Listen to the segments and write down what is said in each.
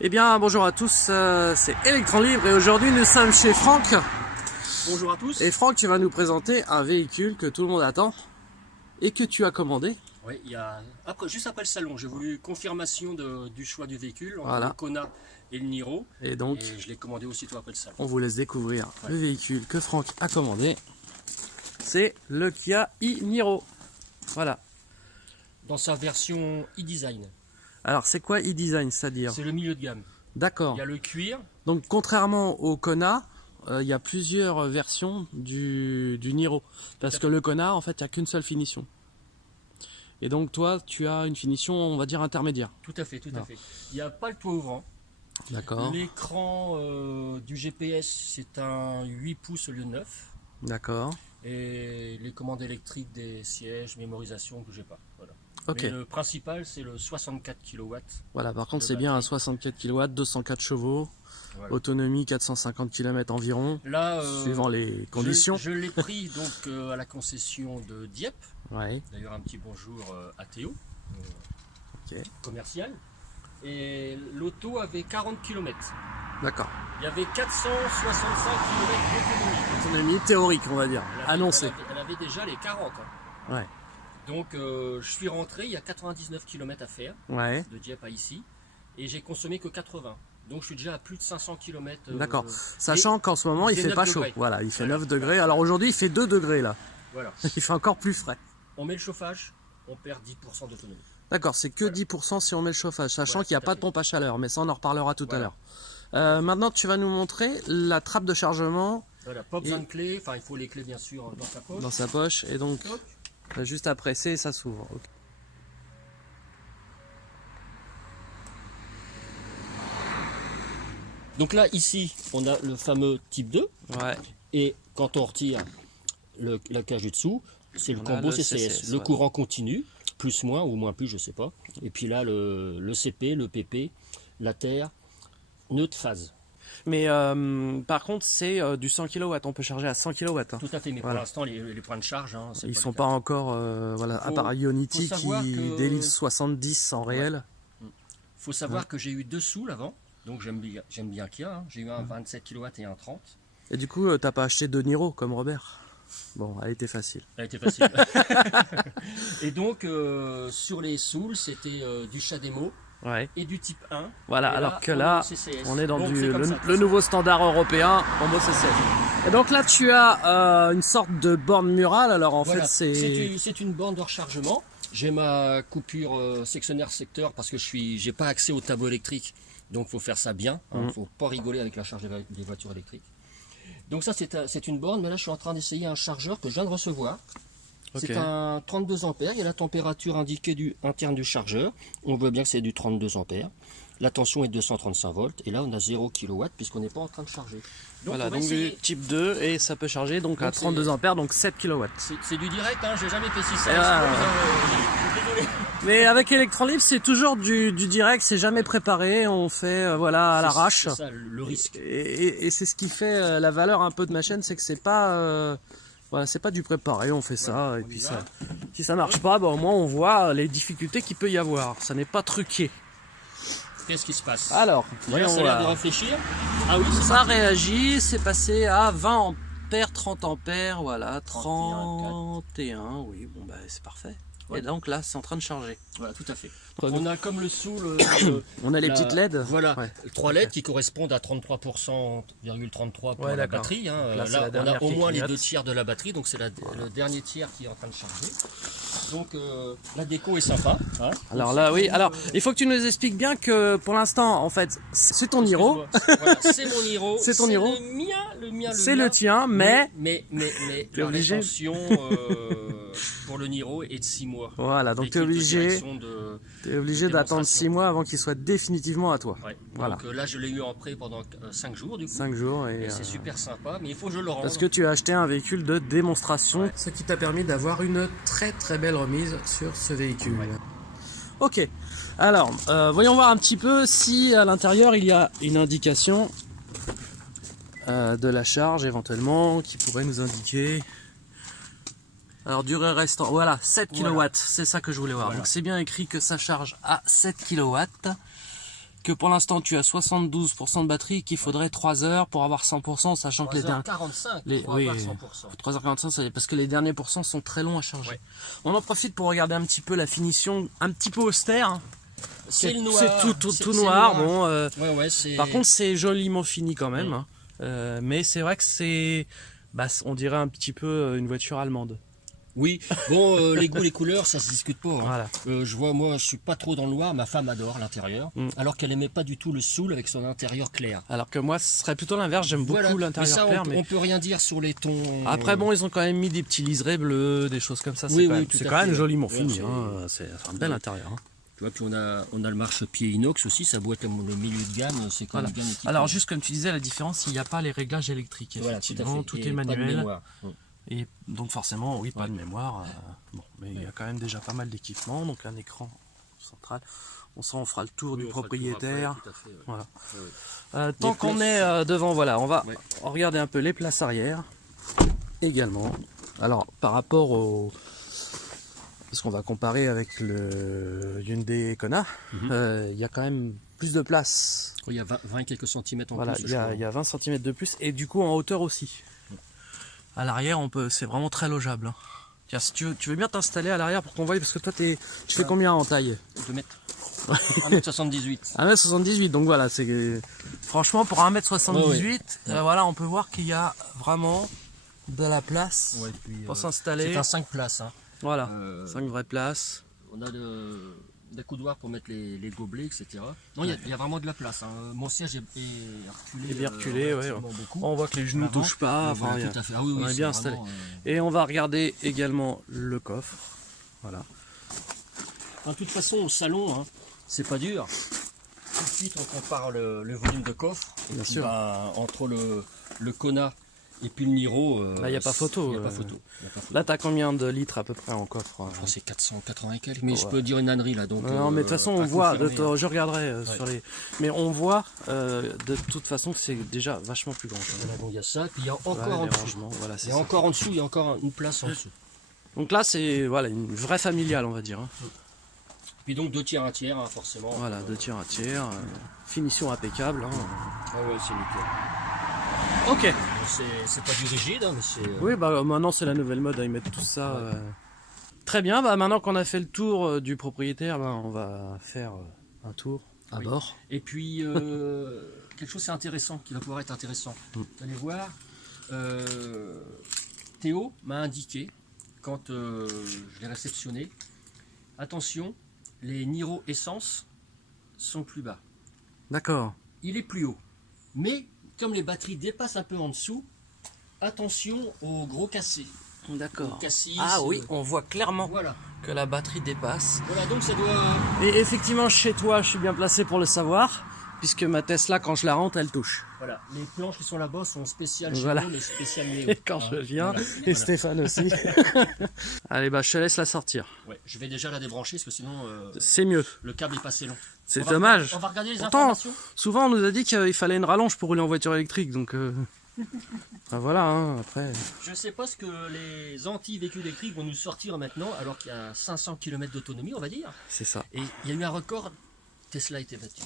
Eh bien, bonjour à tous, c'est Electron Libre et aujourd'hui nous sommes chez Franck. Bonjour à tous. Et Franck, tu vas nous présenter un véhicule que tout le monde attend et que tu as commandé. Oui, juste après le salon, j'ai voulu confirmation du choix du véhicule entre Voilà. le Kona et le Niro. Et donc, je l'ai commandé aussitôt après le salon. on vous laisse découvrir le véhicule que Franck a commandé. C'est le Kia e-Niro. Voilà. Dans sa version e-design. Alors, c'est quoi e-design, c'est-à-dire? C'est le milieu de gamme. D'accord. Il y a le cuir. Donc, contrairement au Kona, il y a plusieurs versions du Niro. Parce que le Kona, en fait, il n'y a qu'une seule finition. Et donc, toi, tu as une finition, on va dire, intermédiaire. Tout à fait, tout à fait. Il n'y a pas le toit ouvrant. D'accord. L'écran du GPS, c'est un 8 pouces au lieu de 9. D'accord. Et les commandes électriques des sièges, mémorisation que j'ai pas. Voilà. Ok. Mais le principal, c'est le 64 kW. Voilà, par contre, c'est bien un 64 kW, 204 chevaux, Voilà. autonomie 450 km environ, Là, suivant les conditions. Je l'ai pris donc à la concession de Dieppe. Ouais. D'ailleurs, un petit bonjour à Théo, Ok. commercial. Et l'auto avait 40 km. D'accord. Il y avait 465 km d'autonomie. Autonomie théorique, on va dire, annoncée. Elle avait déjà les 40. Hein. Ouais. Donc, je suis rentré, il y a 99 km à faire, Ouais. de Dieppe à ici. Et j'ai consommé que 80. Donc, je suis déjà à plus de 500 km. D'accord. Sachant qu'en ce moment, il fait fait 9 pas chaud. degrés. Voilà, il fait Voilà. 9 degrés. Alors aujourd'hui, il fait 2 degrés là. Voilà. Il fait encore plus frais. On met le chauffage, on perd 10% d'autonomie. D'accord, c'est que Voilà. 10% si on met le chauffage, sachant Voilà, qu'il n'y a tout à pas de fait. pompe à chaleur, mais ça on en reparlera tout à Voilà. l'heure. Maintenant, tu vas nous montrer la trappe de chargement Voilà, pas besoin de clés, enfin il faut les clés bien sûr dans sa poche. dans sa poche, et donc Hop. juste à presser et ça s'ouvre. Ok. Donc là ici on a le fameux type 2 Ouais. et quand on retire la cage du dessous, c'est le On a combo le CCS, CCS, le ouais. courant continu, plus moins ou moins plus je sais pas. Et puis là le CP, le PP, la terre, neutre phase. Mais par contre, c'est du 100 kW, on peut charger à 100 kW. Hein. Tout à fait, mais Voilà. pour l'instant les points de charge, hein, c'est Ils pas sont le pas cas. encore, voilà, à part Ionity faut qui savoir que- délivre 70 en réel. Faut savoir que j'ai eu deux souls avant, donc j'aime bien Kia, hein. J'ai eu un 27 kW et un 30. Et du coup, t'as pas acheté de Niro comme Robert? Bon, elle était facile. Ça a été facile. Et donc, sur les Souls, c'était du Chademo Ouais. et du type 1. Voilà, Et alors que on là, a le CCS. on est dans Donc, c'est comme ça. le nouveau standard européen, combo CCS. Et donc là, tu as une sorte de borne murale. Alors en Voilà. fait, C'est une borne de rechargement. J'ai ma coupure sectionnaire secteur parce que j'ai pas accès au tableau électrique. Donc, il faut faire ça bien. Il ne faut pas rigoler avec la charge des voitures électriques. Donc ça, c'est une borne. Mais là, je suis en train d'essayer un chargeur que je viens de recevoir. Ok. C'est un 32 ampères. Il y a la température indiquée interne du chargeur. On voit bien que c'est du 32 ampères. La tension est de 235 volts. Et là, on a 0 kW puisqu'on n'est pas en train de charger. Donc, voilà, on va donc essayer. du type 2 et ça peut charger donc à Donc, 32 ampères, donc 7 kW. C'est du direct, hein. J'ai jamais fait 600. Et là, Désolé. Mais avec Electron Libre, c'est toujours du direct, c'est jamais préparé, on fait voilà à l'arrache. C'est ça le risque. Et c'est ce qui fait la valeur un peu de ma chaîne, c'est que c'est pas voilà, c'est pas du préparé, on fait ça et on puis y ça. va. Si ça marche pas, bah, au moins on voit les difficultés qu'il peut y avoir. Ça n'est pas truqué. Qu'est-ce qui se passe? Alors, Déjà, voyons ça a l'air de voir. réfléchir. Ah oui, c'est Ça ça. réagit, c'est passé à 20 ampères, 30 ampères, voilà, 31, 31, oui, bon bah c'est parfait. Ouais. Et donc là, c'est en train de charger. Voilà, tout à fait. Quoi, On a comme le sous On a les petites LED. Voilà, Ouais. 3 LED qui correspondent à 33,33% pour Ouais, la d'accord. batterie. Hein. Donc là, c'est la Là, on a dernière au qui moins les clignote. 2 tiers de la batterie, donc c'est le dernier tiers qui est en train de charger. Donc la déco est sympa. Hein. Alors là, oui. Alors, il faut que tu nous expliques bien que pour l'instant, en fait, c'est ton Niro, Excuse-moi. Voilà, c'est mon Niro. C'est ton Niro. Le mien. c'est le tien, mais Mais T'es la obligé. rétention pour le Niro est de 6 mois. voilà, donc Véhicule de direction t'es obligé de d'attendre démonstration. 6 mois avant qu'il soit définitivement à toi. Ouais. Voilà. Donc là, je l'ai eu en prêt pendant 5 jours du coup. 5 jours et Et c'est super sympa, mais il faut que je le rende. parce que tu as acheté un véhicule de démonstration, Ouais. ce qui t'a permis d'avoir une très très belle remise sur ce véhicule. Ouais. Ok, alors voyons voir un petit peu si à l'intérieur il y a une indication de la charge éventuellement qui pourrait nous indiquer. Alors durée restant, voilà 7 kW, Voilà. c'est ça que je voulais voir. Voilà. Donc c'est bien écrit que ça charge à 7 kW. que pour l'instant tu as 72% de batterie, qu'il faudrait 3 heures pour avoir 100%, sachant que les derniers... 3h45 Les, pour oui, avoir 100%. 3h45, c'est parce que les derniers pourcents sont très longs à charger. Ouais. On en profite pour regarder un petit peu la finition, un petit peu austère. Hein. C'est le noir. C'est tout noir. Bon, par contre, c'est joliment fini quand même. Hein. Mais c'est vrai que c'est, on dirait un petit peu une voiture allemande. Oui, bon, les goûts, les couleurs, ça se discute pas. Hein. Voilà. Je vois, moi, je suis pas trop dans le noir. Ma femme adore l'intérieur, alors qu'elle aimait pas du tout le soul avec son intérieur clair. Alors que moi, ce serait plutôt l'inverse. J'aime beaucoup l'intérieur clair. On peut rien dire sur les tons. Après, bon, ils ont quand même mis des petits liserés bleus, des choses comme ça. Oui, c'est quand même joliment fini. Hein. C'est un bel intérieur. Hein. Tu vois, puis on a le marchepied inox aussi, ça doit être le milieu de gamme, c'est quand même bien équipé. Alors juste comme tu disais, la différence, il n'y a pas les réglages électriques. Effectivement, voilà, tout est manuel. Et donc forcément, oui, pas de mémoire. Bon, mais il y a quand même déjà pas mal d'équipements, donc un écran central. On fera le tour du propriétaire. Voilà. Tant qu'on est devant, voilà, on va regarder un peu les places arrière également. Alors par rapport au... Parce qu'on va comparer avec le Hyundai Kona, il y a quand même plus de place. Il y a 20 et quelques centimètres en voilà, plus. Il y a 20 cm de plus et du coup en hauteur aussi. À l'arrière, c'est vraiment très logeable. Hein. Tiens, si tu veux bien t'installer à l'arrière pour qu'on voie, parce que toi, tu fais combien en taille? 2 mètres. 1m78. 1m78, donc voilà, c'est franchement pour 1m78, voilà, on peut voir qu'il y a vraiment de la place pour s'installer. C'est un 5 places. Hein. Voilà, 5 vraies places. On a des coudoirs pour mettre les gobelets, etc. Non, il y a vraiment de la place. Hein. Mon siège est reculé. Bien reculé, on voit que les genoux ne touchent pas. Enfin, tout à fait. Ah, on est bien installé. Et on va regarder également le coffre. Voilà. De toute façon, au salon, hein, c'est pas dur. Tout de suite, on compare le volume de coffre. Bien sûr. Entre le Kona et puis le Niro. Là, il n'y a pas photo. Là, tu as combien de litres à peu près en coffre? Je crois que c'est 480 et quelques, mais je peux dire une ânerie là. Donc, non, mais de toute façon, on voit, je regarderai sur les. Mais on voit de toute façon que c'est déjà vachement plus grand. Voilà, donc il y a ça, puis il y a encore en dessous. Voilà, il y a encore en dessous, il y a encore une place en dessous. Donc là, c'est une vraie familiale, on va dire. Hein. Puis donc 2 tiers, 1 tiers, hein, forcément. Voilà, 2 tiers, 1 tiers. Finition impeccable. Hein. Ah ouais, c'est nickel. Ok. C'est pas du rigide, hein, mais c'est... Oui, maintenant c'est la nouvelle mode à y mettre tout ça. Très bien, maintenant qu'on a fait le tour du propriétaire, on va faire un tour à bord. Et puis, quelque chose c'est intéressant, qui va pouvoir être intéressant. Vous allez voir, Théo m'a indiqué, quand je l'ai réceptionné, attention, les Niro Essence sont plus bas. D'accord. Il est plus haut. Mais, comme les batteries dépassent un peu en dessous, attention aux gros cassés. D'accord. Cassis, oui, on voit clairement que la batterie dépasse. Voilà, donc ça doit... Et effectivement, chez toi, je suis bien placé pour le savoir, puisque ma Tesla, quand je la rentre, elle touche. Voilà, les planches qui sont là-bas sont spéciales chez nous, mais spéciales Néo. Et quand je viens, et Stéphane aussi. Allez, je te laisse la sortir. Ouais, je vais déjà la débrancher, parce que sinon... c'est mieux. Le câble est passé long. C'est dommage. On va regarder les Pourtant, informations. Souvent, on nous a dit qu'il fallait une rallonge pour rouler en voiture électrique, donc... voilà, hein, après... Je sais pas ce que les anti-véhicules électriques vont nous sortir maintenant, alors qu'il y a 500 km d'autonomie, on va dire. C'est ça. Et il y a eu un record, Tesla a été battu.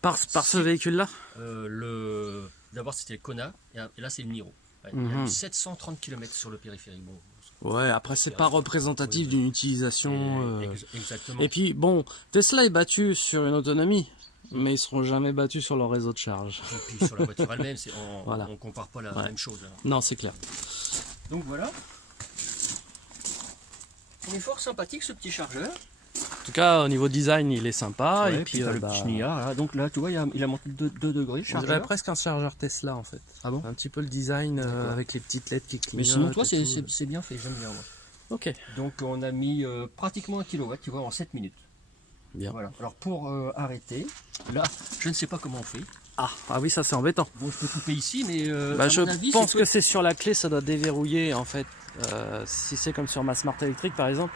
Par ce véhicule-là D'abord, c'était le Kona, et là, c'est le Niro. Il y a eu 730 km sur le périphérique. Bon, ouais, après, c'est pas représentatif d'une utilisation... Exactement. Et puis, bon, Tesla est battu sur une autonomie. Mais ils seront jamais battus sur leur réseau de charge. Et puis sur la voiture elle-même, on ne compare pas la même chose. Hein. Non, c'est clair. Donc voilà. Il est fort sympathique ce petit chargeur. En tout cas, au niveau design, il est sympa. Ouais, et puis le petit chenillard, là. Donc là, tu vois, il a monté de 2 degrés. On dirait presque un chargeur Tesla en fait. Ah bon? Un petit peu le design avec les petites LED qui clignotent. Mais sinon, toi, c'est bien fait, j'aime bien. Moi. Ok. Donc on a mis pratiquement 1 kW, tu vois, en 7 minutes. Bien. Voilà. Alors pour arrêter, là, je ne sais pas comment on fait. Ah oui, ça c'est embêtant. Bon, je peux couper ici, mais je pense que c'est sur la clé, ça doit déverrouiller en fait. Si c'est comme sur ma Smart électrique par exemple,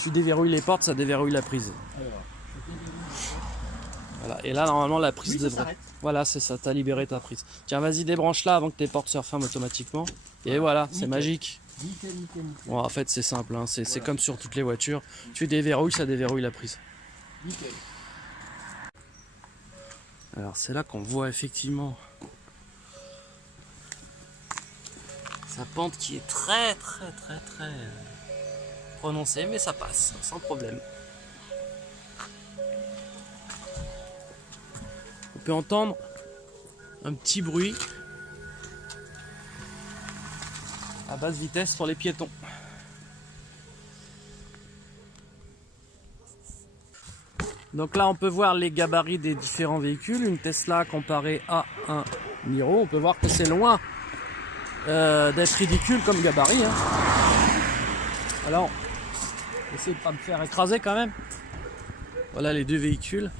tu déverrouilles les portes, ça déverrouille la prise. Alors, voilà. Et là normalement la prise devrait... Voilà, c'est ça, t'as libéré ta prise. Tiens, vas-y, débranche-la avant que tes portes se referment automatiquement. Et voilà, c'est magique. Nickel. Bon, en fait c'est simple, hein. C'est comme sur toutes les voitures. Tu déverrouilles, ça déverrouille la prise. Nickel. Alors c'est là qu'on voit effectivement sa pente qui est très prononcée, mais ça passe sans problème. On peut entendre un petit bruit à basse vitesse pour les piétons. Donc là on peut voir les gabarits des différents véhicules. Une Tesla comparée à un Niro, on peut voir que c'est loin d'être ridicule comme gabarit, hein. Alors, essayez de ne pas me faire écraser quand même. Voilà les deux véhicules.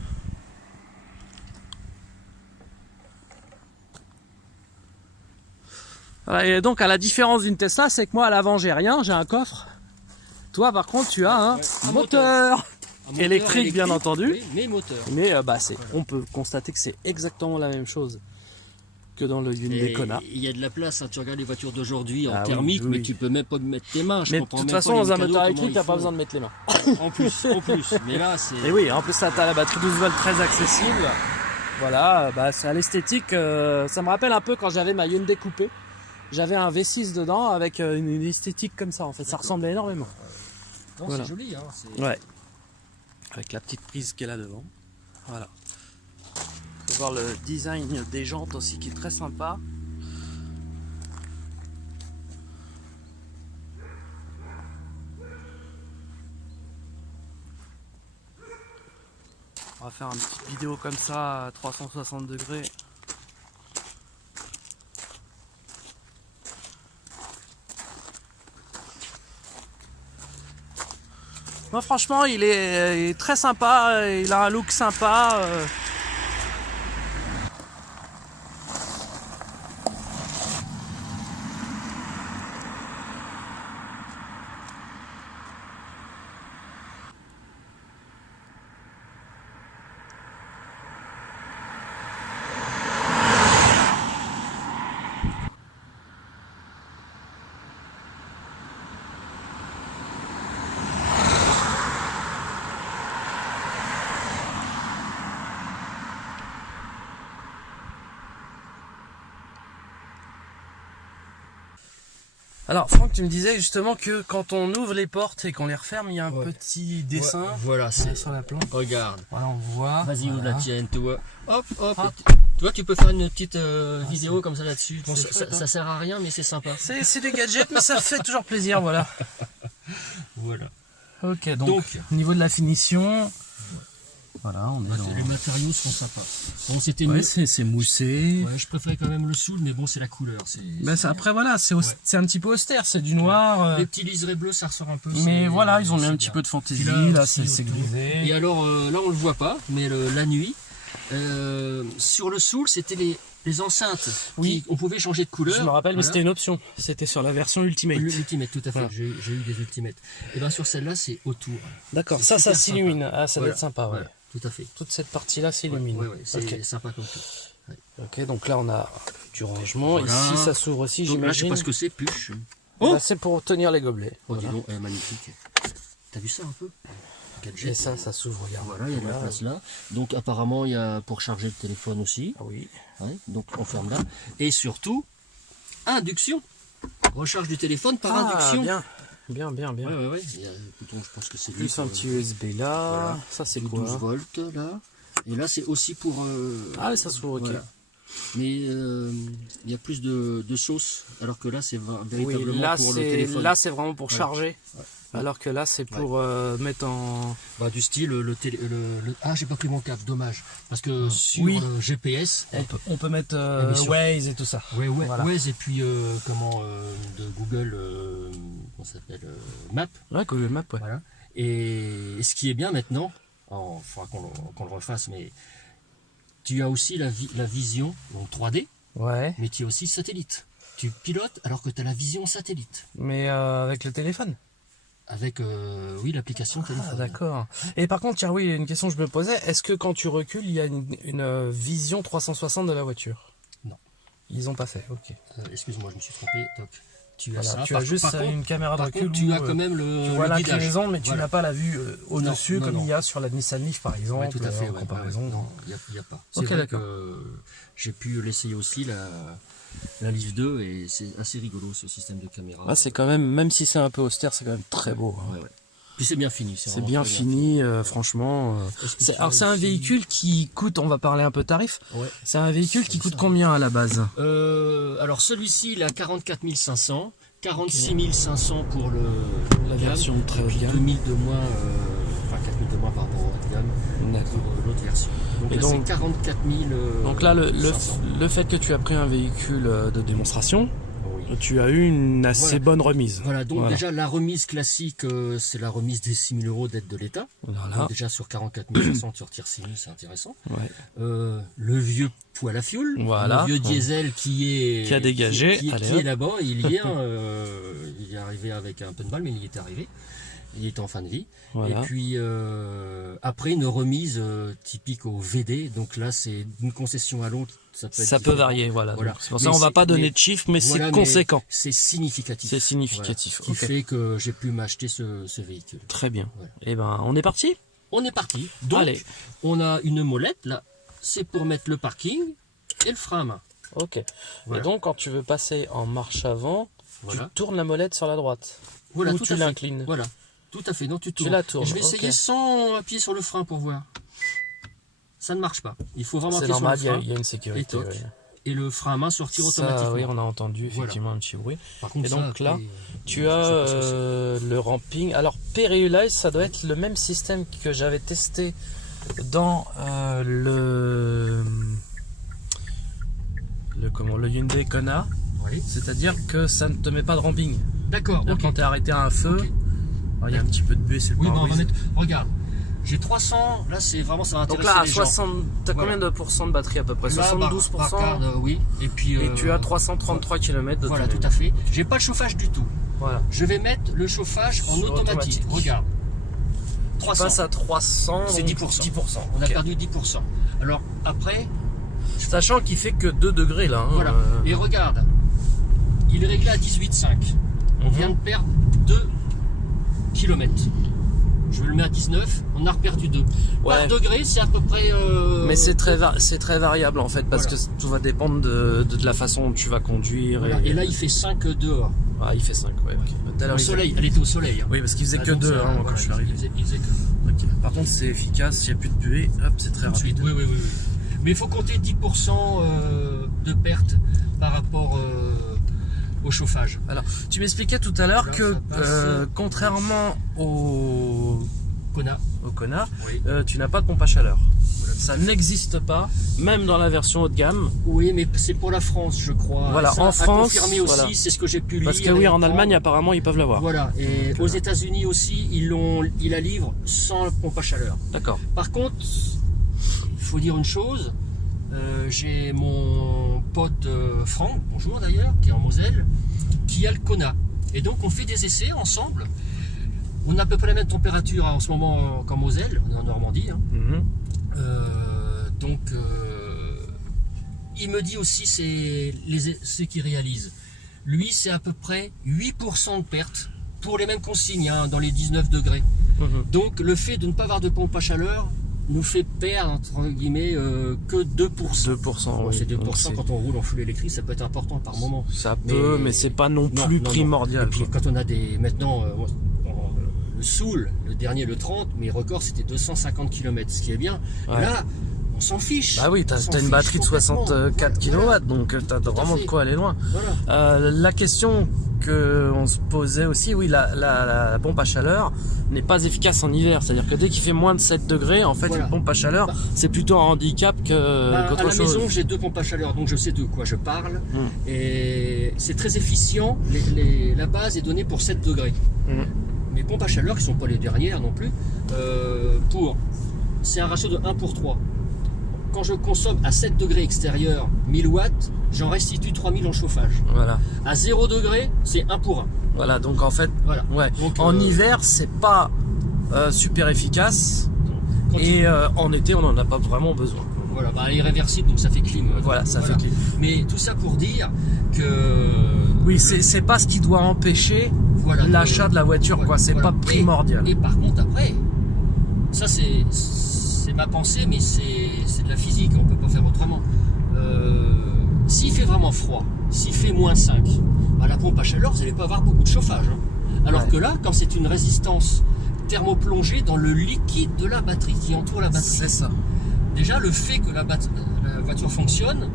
Voilà, et donc à la différence d'une Tesla, c'est que moi à l'avant j'ai rien, j'ai un coffre. Toi par contre tu as un moteur. Électrique bien entendu, oui, mais moteur. Mais on peut constater que c'est exactement la même chose que dans le Hyundai Kona. Il y a de la place, hein. Tu regardes les voitures d'aujourd'hui en Ah thermique, oui. mais tu peux même pas mettre tes mains. Mais de toute façon, dans un moteur électrique, t'as pas besoin de mettre les mains. En plus. Mais là, c'est. Et oui, en plus, t'as la batterie 12 volts très accessible. Voilà, c'est à l'esthétique. Ça me rappelle un peu quand j'avais ma Hyundai Coupé. J'avais un V6 dedans avec une esthétique comme ça. En fait, ça ressemblait énormément. Non, voilà. C'est joli, hein. Ouais. Avec la petite prise qu'elle a devant. Voilà. On peut voir le design des jantes aussi qui est très sympa. On va faire une petite vidéo comme ça à 360 degrés. Non, franchement, il est très sympa, il a un look sympa. Alors Franck, tu me disais justement que quand on ouvre les portes et qu'on les referme, il y a un petit dessin voilà, c'est sur la planche. Regarde. Voilà, on voit. Vas-y, ouvre voilà. la tienne, tu vois. Hop. Ah. Tu vois, tu peux faire une petite vidéo comme ça là-dessus. Bon, ça sert à rien, mais c'est sympa. C'est des gadgets, mais ça fait toujours plaisir, voilà. Voilà. Ok, donc au niveau de la finition, voilà, on est dans... Les matériaux sont sympas. Bon, c'était c'est moussé. Ouais, je préférais quand même le soul, mais bon, c'est la couleur. Après, voilà, c'est un petit peu austère, c'est du noir. Les petits liserés bleus, ça ressort un peu. Mais voilà, ils ont mis un petit peu de fantaisie, là, c'est grisé. Et alors, là, on le voit pas, mais la nuit, sur le soul, c'était les enceintes. Oui. On pouvait changer de couleur. Je me rappelle, mais c'était une option. C'était sur la version Ultimate. L'Ultimate, tout à fait. Voilà. J'ai eu des Ultimate. Et bien sur celle-là, c'est autour. D'accord, ça s'illumine. Ah, ça doit être sympa, ouais. Voilà, tout à fait. Toute cette partie-là s'illumine. Ouais, c'est sympa comme tout. Ouais. Ok, donc là, on a du rangement. Voilà. Ici, ça s'ouvre aussi, Donc là, je sais j'imagine. pas ce que c'est, puce. C'est pour tenir les gobelets. Oh, Voilà. dis donc, elle est magnifique. T'as vu ça un peu? Et ça s'ouvre, regarde. Voilà, il y a de la place là. Donc apparemment, il y a pour charger le téléphone aussi. Ah oui. Ouais, donc on ferme là. Et surtout, induction. Recharge du téléphone par induction. Bien. Ouais. Il y a le bouton, je pense que c'est Plus un petit USB là. Voilà. Ça, c'est 12 quoi volts là. Et là, c'est aussi pour. Ah, ça s'ouvre, ok. Voilà. Mais il y a plus de sauce, alors que là, c'est véritablement Oui, là, pour le téléphone. là, c'est vraiment pour charger. Ouais. Alors que là, c'est pour mettre en... Bah, du style Ah, j'ai pas pris mon câble, dommage. Parce que sur Oui. le GPS, On peut mettre sur- Waze et tout ça. Voilà. Waze et puis de Google, comment ça s'appelle, Maps. Ouais, Google Maps, ouais. Voilà. Et ce qui est bien maintenant, il faudra qu'on le refasse, mais tu as aussi la vision donc 3D, Ouais, mais tu as aussi satellite. Tu pilotes alors que tu as la vision satellite. mais avec le téléphone. Avec oui, l'application téléphone. Ah, d'accord. Et par contre, tiens, oui, une question que je me posais, est-ce que quand tu recules, il y a une vision 360 de la voiture? Non. Ils ont pas fait, ok. Excuse-moi, je me suis trompé. Toc. Tu as Voilà, ça. tu as juste contre, une caméra de par recul contre, tu où, as quand même tu le vois guidage. l'inclinaison, mais tu Voilà. n'as pas la vue au-dessus Non, comme non. il y a sur la Nissan Leaf par exemple, Ouais, tout à fait, en ouais. comparaison. Ouais, non, il n'y a pas. C'est Ok, vrai d'accord. que j'ai pu l'essayer aussi, la Leaf 2, et c'est assez rigolo ce système de caméra. Ah, c'est quand même si c'est un peu austère, c'est quand même très beau. Hein. Ouais, ouais. Puis c'est bien fini. C'est vraiment bien très fini, franchement. Est-ce que tu Alors as c'est un aussi- véhicule qui coûte, on va parler un peu tarif, Ouais. c'est un véhicule qui C'est coûte ça. combien à la base? Alors celui-ci, il a 44 500, 46 500 pour La gamme, version très haut de gamme. 2000 de moins, enfin 4000 de moins par rapport au haut de gamme D'accord. pour l'autre version. Donc Et là, donc- c'est 44 000. Donc là, 500. le fait que tu as pris un véhicule de démonstration, Oui. tu as eu une assez Voilà. bonne remise. Voilà, donc Voilà. déjà la remise classique, c'est la remise des 6 000 euros d'aide de l'État. Voilà. Donc déjà sur 44 500, tu retires 6 000, c'est intéressant. Ouais. Le vieux poêle à fioul, Voilà. le vieux diesel qui a dégagé, qui allez, est hop. là-bas. Il y est, il est arrivé avec un peu de mal, mais il y est arrivé. Il est en fin de vie. Voilà. Et puis après une remise typique au VD. Donc là, c'est une concession à l'autre. Ça peut, être Ça peut différent. varier, voilà. Voilà. Donc, c'est pour Mais ça on va c'est- pas donner mais- de chiffres, mais Voilà, c'est mais conséquent. C'est significatif. C'est significatif, Voilà. Qui ok. fait que j'ai pu m'acheter ce véhicule. Très bien. Voilà. Et ben, on est parti. On est parti. Donc, Allez. on a une molette là. C'est pour mettre le parking et le frein à main. Ok. Voilà. Et donc, quand tu veux passer en marche avant, Voilà. tu tournes la molette sur la droite. Voilà, Ou tout tu à fait. l'inclines. Voilà, tout à fait. Donc tu tournes. la tournes, Et je vais essayer ok. sans appuyer sur le frein pour voir. Ça ne marche pas. Il faut vraiment C'est appuyer normal, sur le il y frein. a une sécurité. Et toc. ouais. Et le frein à main sortir Ça, automatiquement. oui, on a entendu effectivement un petit bruit. Par contre, Et ça, donc après, là, tu je as sais pas ce que c'est. le ramping. Alors, Periulize, ça doit être le même système que j'avais testé dans le Hyundai Kona. Oui. C'est-à-dire que ça ne te met pas de ramping. D'accord, C'est-à-dire ok. quand tu es arrêté à un feu, Ok. alors, il y a un petit peu de buée, c'est le Oui, mais on va pare-brise. mettre. Regarde, j'ai 300. Là, c'est vraiment ça va Donc intéresser là, à les 60, t'as Voilà. combien de pourcents de batterie à peu près? gens. Là, 72%. par carte, oui. Et puis. Et tu as 333 km de Voilà, autonomie. tout à fait. J'ai pas le chauffage du tout. Voilà. Je vais mettre le chauffage en Sur automatique. automatique. Regarde. Tu 300. passes à 300, C'est donc 10%. 10%. On a Ok. perdu 10%. Alors après, Sachant qu'il fait que 2 degrés là. hein, voilà. Et regarde, il est réglé à 18,5. On vient de perdre 2 km. Je le mets à 19, on a reperdu 2. Ouais. Par degré, c'est à peu près. Mais c'est très variable en fait parce Voilà. que tout va dépendre de la façon dont tu vas conduire. Voilà. Et là, il fait 5 dehors. Ah, il fait 5, ouais. ok. Tout à l'heure, Au il faisait- soleil, elle était au soleil. hein. Oui, parce qu'il faisait Ah, que donc 2 ça, moi, quand voilà, je suis arrivé. il faisait que Ok. Par contre, c'est efficace, il n'y a plus de buée, hop, c'est très tout de suite. rapide. Oui, oui, oui, oui. Mais il faut compter 10% de perte par rapport au chauffage. Alors, tu m'expliquais tout à l'heure Là, que ça passe. contrairement au Kona. Kona, Oui. tu n'as pas de pompe à chaleur. Voilà. Ça n'existe pas, même dans la version haut de gamme. Oui, mais c'est pour la France, je crois. Voilà, Ça, en à France, confirmer aussi, voilà. c'est ce que j'ai pu lire. Parce que oui, et en entendre. Allemagne, apparemment, ils peuvent l'avoir. Voilà, et Donc, aux États-Unis aussi, ils la livrent sans pompe à chaleur. D'accord. Par contre, il faut dire une chose. J'ai mon pote Franck, bonjour d'ailleurs, qui est en Moselle, qui a le Kona. Et donc on fait des essais ensemble. On a à peu près la même température en ce moment qu'en Moselle, on est en Normandie. hein. Mhm. Donc il me dit aussi ce qu'il réalise. Lui, c'est à peu près 8% de perte pour les mêmes consignes, hein, dans les 19 degrés. Mhm. Donc le fait de ne pas avoir de pompe à chaleur nous fait perdre entre guillemets que 2%. 2%, Bon, oui. c'est 2% Donc, c'est- quand on roule en full électrique, ça peut être important par moment. Ça peut, mais c'est pas non plus non. primordial. Et puis quoi. quand on a des maintenant le Soul, le dernier le 30, mes records c'était 250 km, ce qui est bien. Ouais. Là, on s'en fiche. Bah oui, On t'as s'en une fiche batterie de complètement. 64 Voilà. kW, donc t'as Tout à vraiment de fait. quoi aller loin. Voilà. La question qu'on se posait aussi, oui, la pompe à chaleur n'est pas efficace en hiver. C'est-à-dire que dès qu'il fait moins de 7 degrés, en fait, Voilà. une pompe à chaleur, c'est plutôt un handicap À qu'autre la chose. maison, j'ai 2 pompes à chaleur, donc je sais de quoi je parle. Mm. Et c'est très efficient. La base est donnée pour 7 degrés. Mm. Mes pompes à chaleur, qui ne sont pas les dernières non plus, c'est un ratio de 1 pour 3. Quand je consomme à 7 degrés extérieur 1000 watts, j'en restitue 3000 en chauffage. Voilà. À 0 degré, c'est 1 pour 1. Voilà, donc en fait, Voilà. ouais. Donc, En hiver, c'est pas super efficace. quand Et en été, on n'en a pas vraiment besoin. Voilà, bah, elle est réversible, donc ça fait clim. Voilà, ça fait clim. Mais tout ça pour dire que... Oui, c'est pas ce qui doit empêcher voilà, l'achat de la voiture, quoi. C'est voilà. pas primordial. Et par contre, après, ça c'est ma pensée, mais c'est de la physique, on peut pas faire autrement. S'il fait vraiment froid, s'il fait moins 5, bah, la pompe à chaleur, vous n'allez pas avoir beaucoup de chauffage. Hein. Alors que là, comme c'est une résistance thermoplongée dans le liquide de la batterie qui entoure la batterie. C'est ça. Déjà, le fait que la voiture fonctionne,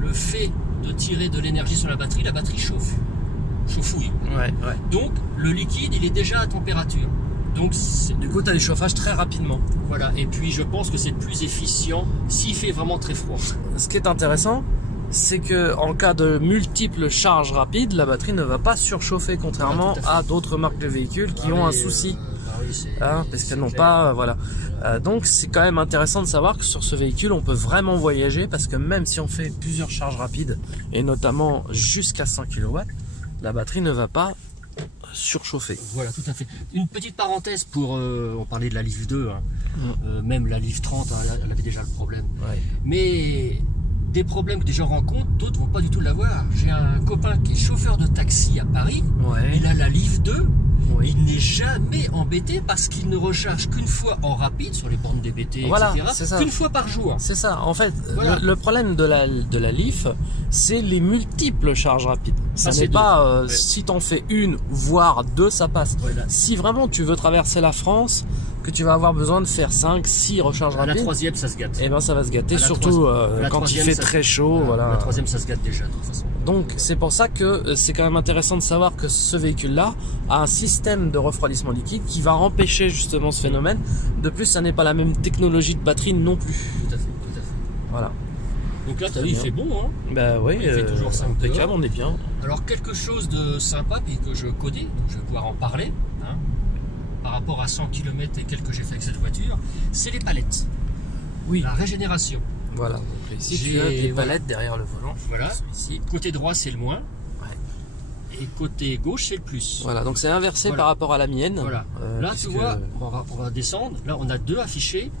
le fait de tirer de l'énergie sur la batterie chauffouille. Ouais. Donc, le liquide, il est déjà à température. Donc, Du coup, tu as du chauffage très rapidement. voilà. Et puis, je pense que c'est plus efficient s'il fait vraiment très froid. Ce qui est intéressant, c'est que en cas de multiples charges rapides, la batterie ne va pas surchauffer, contrairement Voilà, tout à à d'autres marques de véhicules qui ont un souci. Parce qu'elles n'ont pas, voilà. Donc c'est quand même intéressant de savoir que sur ce véhicule on peut vraiment voyager, parce que même si on fait plusieurs charges rapides et notamment jusqu'à 100 kW, la batterie ne va pas surchauffer. Voilà, tout à fait. Une petite parenthèse pour, on parlait de la Leaf 2, hein. Même la Leaf 30, hein, elle avait déjà le problème. Ouais. Mais des problèmes que des gens rencontrent, d'autres vont pas du tout l'avoir. J'ai un copain qui est chauffeur de taxi à Paris, Ouais. il a la Leaf 2. Oui. Il n'est jamais embêté parce qu'il ne recharge qu'une fois en rapide sur les bornes DBT, Voilà, c'est etc. ça. Qu'une fois par jour. C'est ça. En fait, Voilà. le problème de la Leaf, c'est les multiples charges rapides. Ça c'est n'est pas ouais. si t'en fais une, voire deux, ça passe. Voilà. Si vraiment tu veux traverser la France, que tu vas avoir besoin de faire 5, 6 recharges À la rapides, troisième, ça se gâte. et ben ça va se gâter, À la surtout la quand il troisième, fait ça- très chaud. Voilà. La troisième, ça se gâte déjà, de toute façon. Donc c'est pour ça que c'est quand même intéressant de savoir que ce véhicule-là a un système de refroidissement liquide qui va empêcher justement ce phénomène. De plus, ça n'est pas la même technologie de batterie non plus. Tout à fait, tout à fait. Voilà. Donc là, tu as Très vu, il bien. fait bon, hein. Bah oui, Il fait toujours 5 impeccable, dehors. on est bien. Alors, quelque chose de sympa, puis que je connais, donc je vais pouvoir en parler, hein, par rapport à 100 km et quelques que j'ai fait avec cette voiture, c'est les palettes. Oui. La régénération. Voilà, donc ici J'ai- tu as des voilà. palettes derrière le volant. Voilà. Celui-ci. Côté droit, c'est le moins. Et côté gauche, c'est le plus. Voilà, donc c'est inversé Voilà. par rapport à la mienne. Voilà. Là, tu puisque- vois, on va descendre. Là, on a 2 affichés.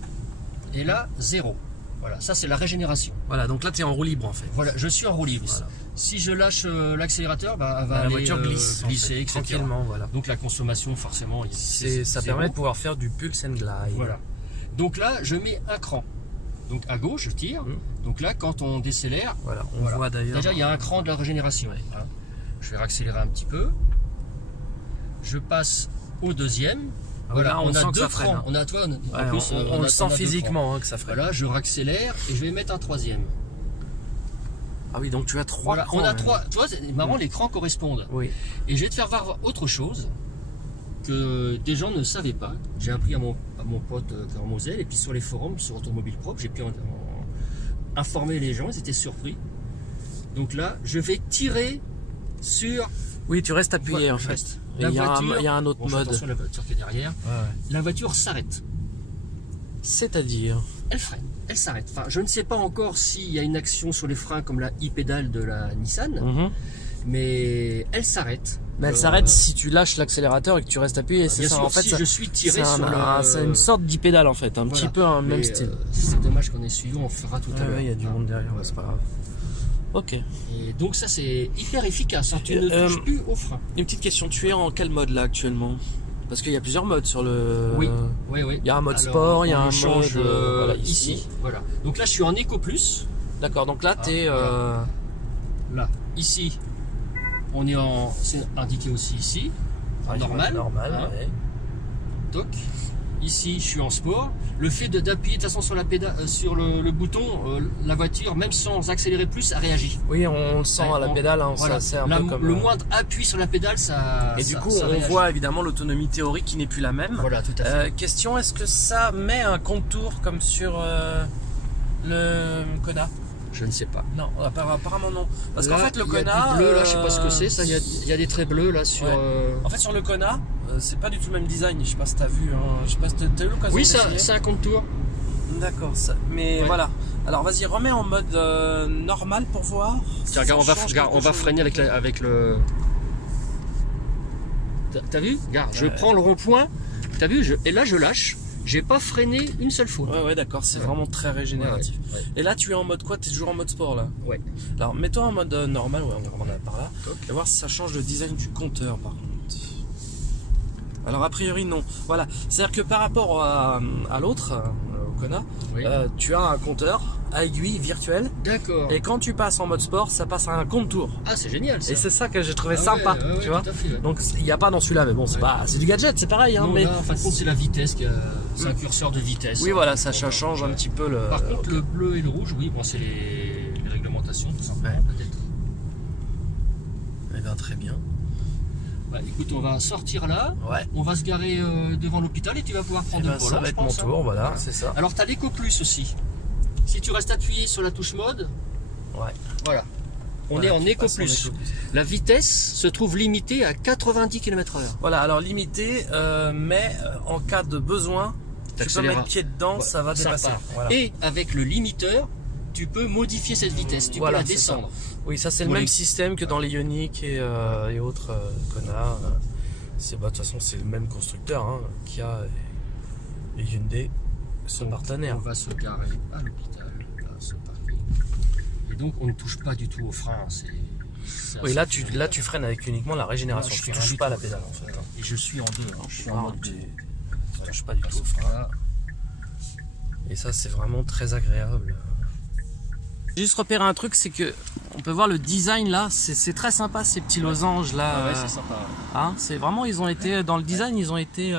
Et là, 0. Voilà, ça, c'est la régénération. Voilà, donc là tu es en roue libre en fait. Voilà, je suis en roue libre. Voilà. Si je lâche l'accélérateur, bah, elle va La aller, voiture glisse, en glisser, fait, etc. tranquillement, voilà. Donc la consommation, forcément, Ça zéro. permet de pouvoir faire du pulse and glide. Voilà. Donc là, je mets un cran. Donc à gauche, je tire. Donc là, quand on décélère, Voilà, on voilà. voit d'ailleurs. Déjà, il y a un cran de la régénération. Hein. Je vais accélérer un petit peu. Je passe au deuxième. Voilà, là, on on sent a que 2 ça freine, crans. hein. On a, toi, en Ouais, plus, on a- le sent a 2 physiquement hein, que ça ferait. crans. Voilà, je raccélère et je vais mettre un troisième. Ah oui, donc tu as 3 Voilà, crans. on a même. 3. Tu vois, c'est marrant, les crans correspondent. Oui. Et je vais te faire voir autre chose que des gens ne savaient pas. J'ai appris à mon pote qui est en Moselle, et puis sur les forums, sur Automobile Propre, j'ai pu informer les gens, ils étaient surpris. Donc là, je vais tirer sur... Oui, tu restes appuyé Voilà, en je fait. reste. Et La il y a voiture- il y a un autre Bon, je fais mode. attention à la voiture qui est derrière. La voiture s'arrête. C'est-à-dire. Elle freine, elle s'arrête. Enfin, je ne sais pas encore s'il y a une action sur les freins comme la e-pédale de la Nissan, Mhm. mais elle s'arrête. Mais elle s'arrête si tu lâches l'accélérateur et que tu restes appuyé. C'est Bien ça. sûr, En fait, si ça- je suis tiré c'est sur c'est une sorte d'e-pédale en fait, un Voilà. petit peu un même Mais, style. c'est dommage qu'on ait suivi, on fera tout à l'heure. Il y a du Hein. monde derrière, Voilà. c'est pas grave. Ok. Et donc ça c'est hyper efficace, hein. Tu ne Euh, touches plus au frein. Une petite question, tu es en quel mode là actuellement? Parce qu'il y a plusieurs modes sur le. Oui, oui, oui. Il y a un mode Alors, sport, il y a on un change mode voilà, ici. Voilà. Donc là je suis en Eco Plus. D'accord, donc là t'es. voilà. Là, ici, on est en. C'est indiqué aussi ici. Normal. Normal, hein. ouais. Toc. Ici, je suis en sport. Le fait d'appuyer de toute façon sur la pédale, sur le bouton, la voiture, même sans accélérer plus, a réagi. Oui, on le sent à la pédale, hein, Voilà. c'est un La- peu comme. le moindre appui sur la pédale, ça. Et ça- du coup, ça on réagit. voit évidemment l'autonomie théorique qui n'est plus la même. Voilà, tout à fait. Question, est-ce que ça met un contour comme sur le Kona? Je ne sais pas. Non, apparemment non. Parce qu'en Là, fait, le il y a Kona. du bleu, là, je sais pas ce que c'est. Ça, il y a des traits bleus là sur. Ouais. En fait, sur le Kona, c'est pas du tout le même design. Je sais pas si t'as vu. Hein. Je sais pas si t'as eu l'occasion Oui, de l'essayer. c'est un contour. D'accord, mais Ouais. voilà. Alors vas-y, remets en mode normal pour voir. Tiens, si regarde, ça change on quelque va chose. freiner avec le. T'as vu? Regarde, je prends le rond-point. T'as vu? Et là, je lâche. J'ai pas freiné une seule fois. Ouais, ouais, d'accord, c'est vraiment très régénératif. Ouais, ouais. Et là, tu es en mode quoi? Tu es toujours en mode sport là? Ouais. Alors, mets-toi en mode normal, ouais, on a par là. Top. Et voir si ça change le design du compteur par contre. Alors, a priori, non. Voilà, c'est-à-dire que par rapport à l'autre, au Kona, Oui. tu as un compteur à aiguille virtuel. D'accord. Et quand tu passes en mode sport, ça passe à un compte tour. Ah, c'est génial ça. Et c'est ça que j'ai trouvé Ah sympa, ouais, ouais, tu vois. tout à fait, ouais. Donc il n'y a pas dans celui-là, mais bon, c'est Ouais. pas, c'est du gadget, c'est pareil, hein. Non, Mais là, en fin de compte, c'est la vitesse, c'est un curseur de vitesse. oui, voilà, ça change un petit peu le. Par contre, le bleu et le rouge, oui, bon, c'est les réglementations, tout simplement, Ouais. peut-être. Eh bien, très bien. Bah, écoute, on va sortir là, Ouais. on va se garer devant l'hôpital et tu vas pouvoir Eh prendre ben, le volant. ça va je être mon pense, hein. tour, voilà, c'est ça. Alors, tu as l'Eco Plus aussi. Si tu restes appuyé sur la touche mode, Ouais. voilà. On Voilà, est en tu Eco passes en Plus. Eco Plus. La vitesse se trouve limitée à 90 km/h. Voilà, alors limité, mais en cas de besoin, tu peux T'accéléreras. mettre pied dedans, ça va Ça dépasser. part. Voilà. Et avec le limiteur, tu peux modifier cette vitesse, tu Voilà, peux la c'est ça. descendre. Oui, ça c'est le Pour même les- système que dans les Ioniq et autres Kona. C'est de toute façon c'est le même constructeur, hein, Kia et Hyundai sont partenaires. On va se garer à l'hôpital, là, ce parking. Et donc on ne touche pas du tout au frein. Oui, là tu freines avec uniquement la régénération. Là, je Tu fais touches rien pas du la tout. pédale en fait. Hein. Et je suis en deux, hein. Je suis en mode tu deux. touches pas du tout au frein. Là, Et ça c'est vraiment très agréable. J'ai juste repéré un truc, c'est que on peut voir le design là, c'est très sympa ces petits losanges là. ouais, c'est sympa. Hein, c'est vraiment, ils ont été dans le design, ils ont été.